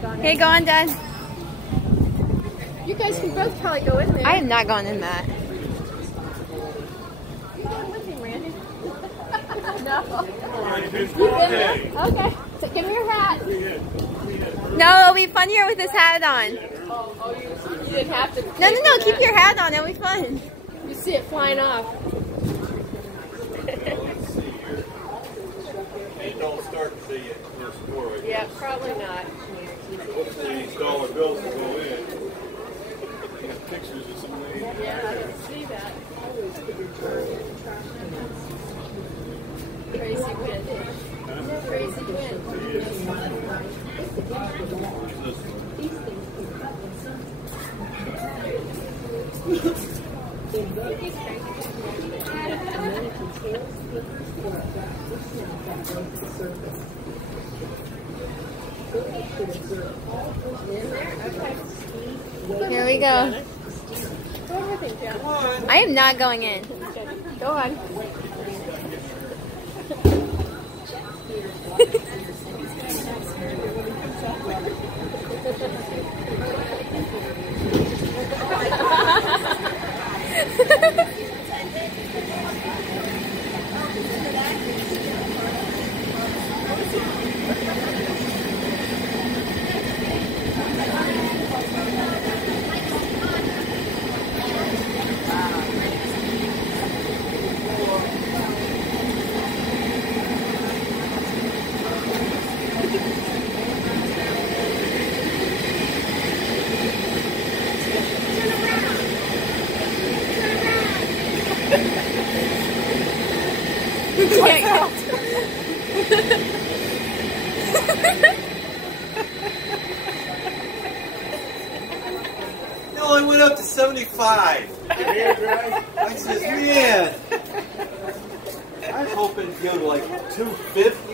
Hey, go on, Dad. You guys can both probably go in there. I am not going in that. You going with me, Randy? No. Okay. So give me your hat. No, it'll be funnier with this hat on. Oh, you didn't have to. No, keep your hat on. It'll be fun. You see it flying off. Don't start to see it. Yeah, probably not. These dollar bills will go in. Pictures of some lady. Yeah, I can see that. Crazy wind. Crazy wind. Here we go. Go with him, John. I am not going in. Go on. It only went up to 75. I says, man, I was hoping to go to like 250.